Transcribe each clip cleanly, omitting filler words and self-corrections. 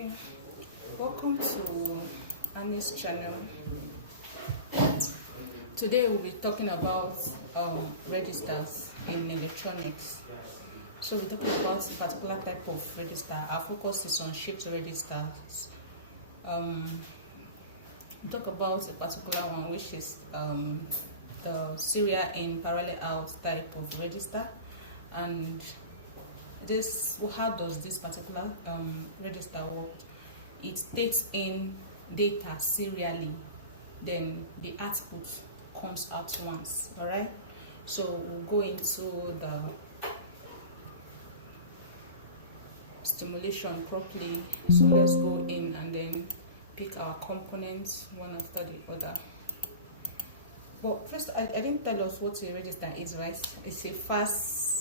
Okay, welcome to Annie's channel. Today we'll be talking about registers in electronics. So we're talking about a particular type of register. Our focus is on shift registers. We'll talk about a particular one, which is the serial in parallel out type of register. And how does this particular register work? It takes in data serially, then the output comes out once. All right, so we'll go into the stimulation properly. So let's go in and then pick our components one after the other. But first, I didn't tell us what a register is, right? It's a fast,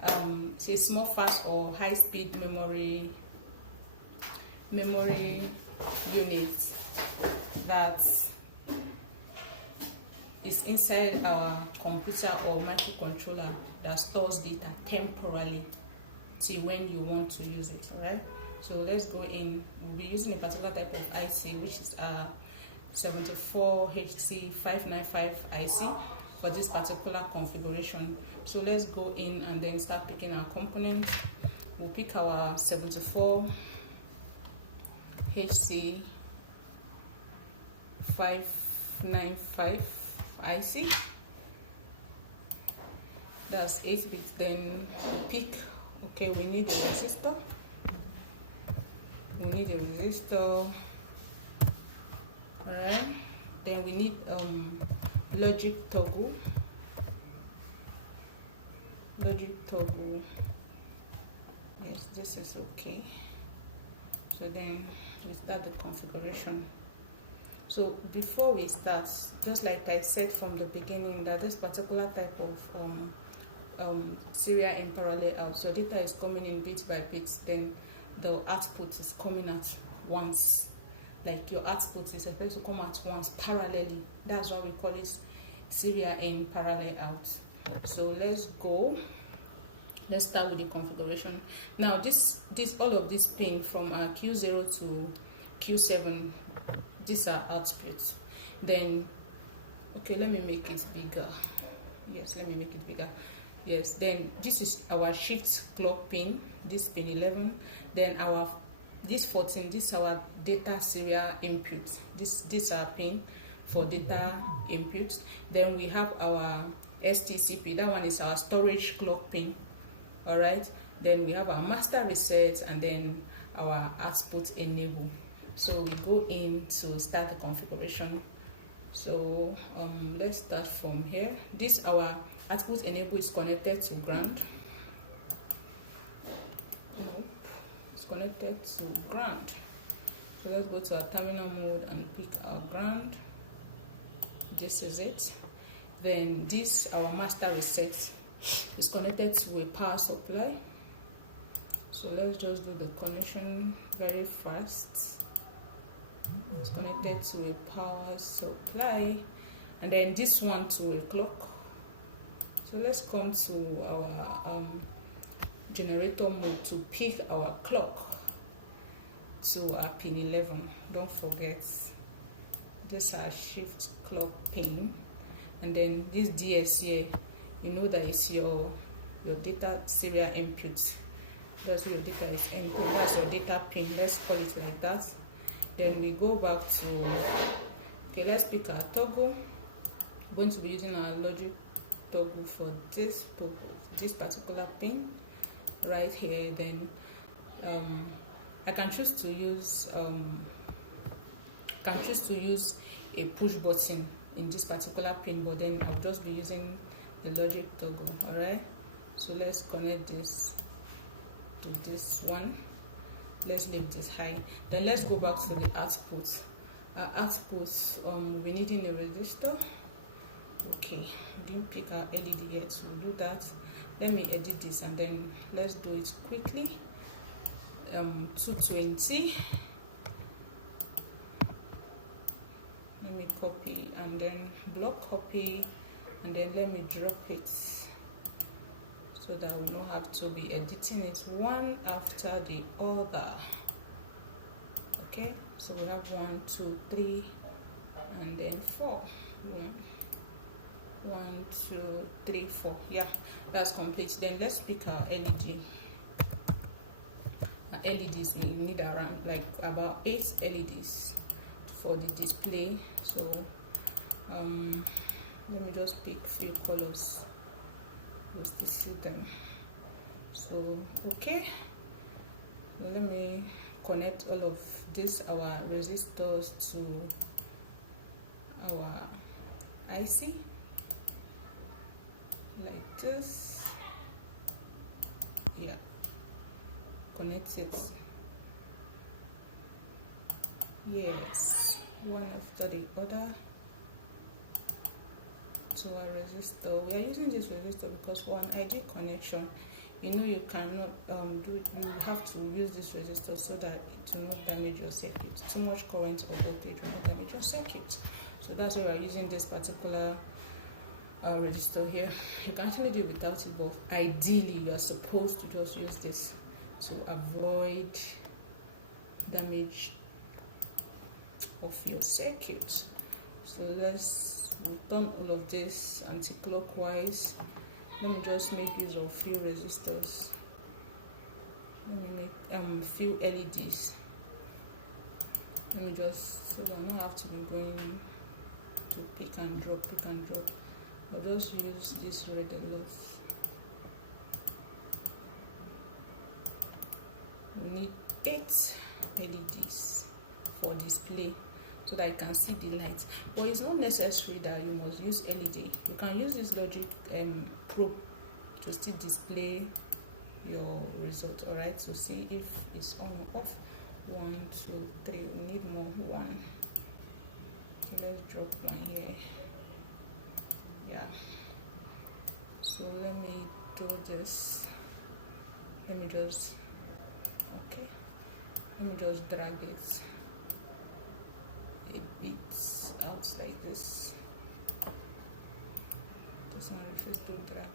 it's a small, fast or high-speed memory unit that is inside our computer or microcontroller that stores data temporarily till when you want to use it. All right, so let's go in. We'll be using a particular type of IC, which is a 74HC595 IC for this particular configuration. So let's go in and then start picking our components. We'll pick our 74HC595 IC. That's 8-bit. Then we pick, okay, we need a resistor. Alright, then we need logic toggle. Yes, this is okay. So then we start the configuration. So before we start, just like I said from the beginning, that this particular type of serial in parallel out, so data is coming in bit by bit, then the output is coming at once. Like your output is supposed to come at once parallelly. That's why we call it serial in parallel out. So let's go. Let's start with the configuration. Now all of this pin from Q0 to Q7, these are outputs. Then okay, let me make it bigger. Yes, let me make it bigger. Yes, then this is our shift clock pin, this pin 11. Then this 14, this is our data serial input. This are pin for data input. Then we have our STCP, that one is our storage clock pin. All right, then we have our master reset and then our output enable. So we go in to start the configuration. So let's start from here. This our output enable is connected to ground. Nope, it's connected to ground. So let's go to our terminal mode and pick our ground. This is it. Then this our master reset is connected to a power supply. So let's just do the connection very fast. It's connected to a power supply, and then this one to a clock. So let's come to our generator mode to pick our clock to our pin 11. Don't forget, this is our shift clock pin, and then this DS here, you know that it's your data serial input. That's where your data is input. That's your data pin. Let's call it like that. Then we go back to, okay, let's pick our toggle. I'm going to be using our logic toggle for this particular pin right here. Then I can choose to use a push button in this particular pin, but then I'll just be using the logic toggle. All right, so let's connect this to this one. Let's leave this high. Then let's go back to the output. Our output, we're needing a resistor. Okay, we didn't pick our LED yet, so we'll do that. Let me edit this and then let's do it quickly. 220. Let me copy and then block copy, and then let me drop it so that we don't have to be editing it one after the other. Okay, so we have 1 2 3 and then 4. 1 2 3 4. Yeah, that's complete. Then let's pick our LED. LEDs, we need around like about 8 LEDs for the display. So let me just pick few colors, you'll still see them. So okay, let me connect all of this, our resistors, to our IC like this. Yeah, connect it. Yes, one after the other to our resistor. We are using this resistor because for an IG connection, you know, you cannot you have to use this resistor so that it will not damage your circuit. Too much current or voltage will not damage your circuit. So that's why we are using this particular resistor here. You can actually do it without it, but ideally you are supposed to just use this to avoid damage of your circuit. So let's turn all of this anti-clockwise. Let me just make use of few resistors. Let me make few LEDs. Let me just, so I don't have to be going to pick and drop. I'll just use this red a lot. We need 8 LEDs for display so that you can see the light. But it's not necessary that you must use LED. You can use this logic probe to still display your result. Alright, so see if it's on or off. 1 2 3. We need more. 1. Okay, let's drop one here. Yeah, so let me do this. Let me just drag it a bit out like this. This one refuses to drag.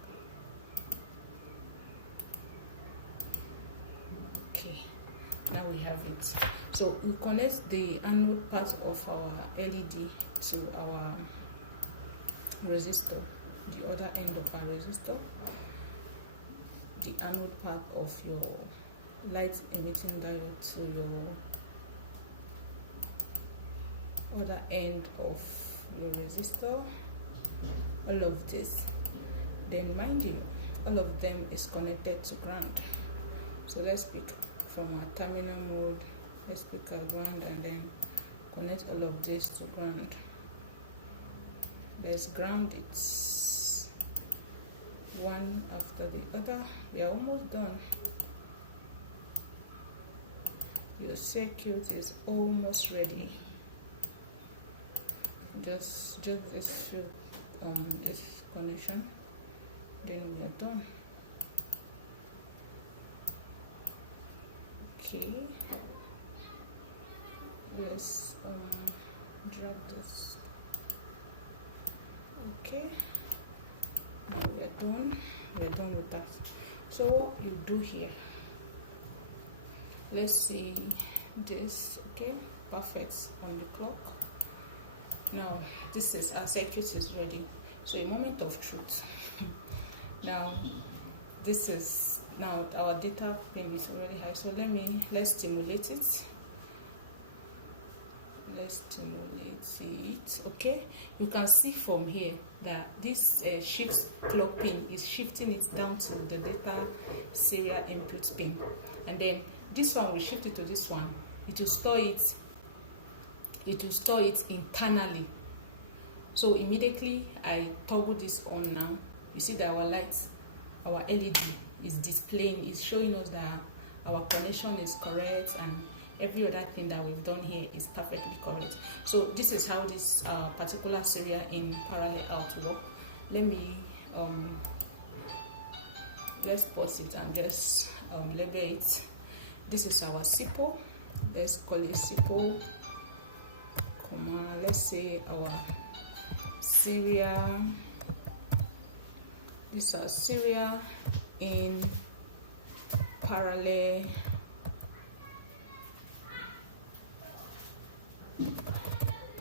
Okay, now we have it. So we connect the anode part of our LED to our resistor, the other end of our resistor, the anode part of your light emitting diode to your other end of your resistor, all of this. Then mind you, all of them is connected to ground. So let's pick from our terminal mode, let's pick our ground and then connect all of this to ground. Let's ground it one after the other. We are almost done. Your circuit is almost ready. Just this few this connection, then we are done. Okay, let's drag this. Okay, now we are done. We are done with that. So what you do here, let's see this. Okay, perfect on the clock. Now this is our circuit is ready. So a moment of truth. Now this is, now our data pin is already high, so let's stimulate it. Let's stimulate it. Okay, you can see from here that this shift clock pin is shifting it down to the data serial input pin, and then this one will shift it to this one. It will store it internally. So immediately I toggle this on now, you see that our lights, our LED is displaying, is showing us that our connection is correct and every other thing that we've done here is perfectly correct. So this is how this particular serial in parallel out work. Let me let's pause it and just label it. This is our SIPO. Let's call it SIPO, let's say our serial. These are serial in parallel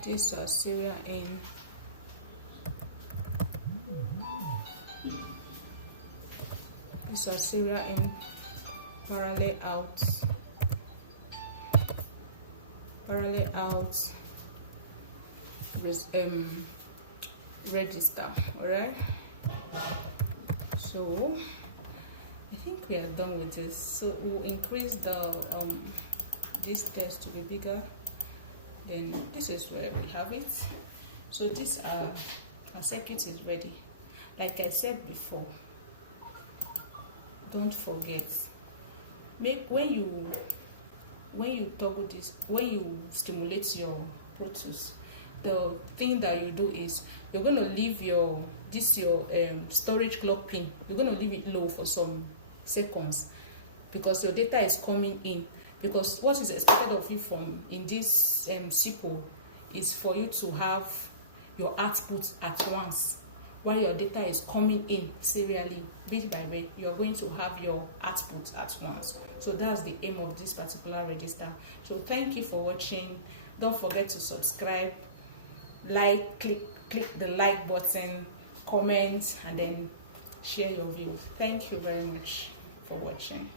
these are serial in, these are serial in, parallel out, register. All right, so I think we are done with this. So we'll increase the this test to be bigger. Then this is where we have it. So this our circuit is ready. Like I said before, don't forget, make when you toggle this, when you stimulate your Pro Tools, the thing that you do is you're going to leave your storage clock pin, you're going to leave it low for some seconds, because your data is coming in. Because what is expected of you from in this SIPO is for you to have your output at once, while your data is coming in serially, bit by bit. You're going to have your output at once. So that's the aim of this particular register. So thank you for watching. Don't forget to subscribe, like, click the like button, comment, and then share your views. Thank you very much for watching.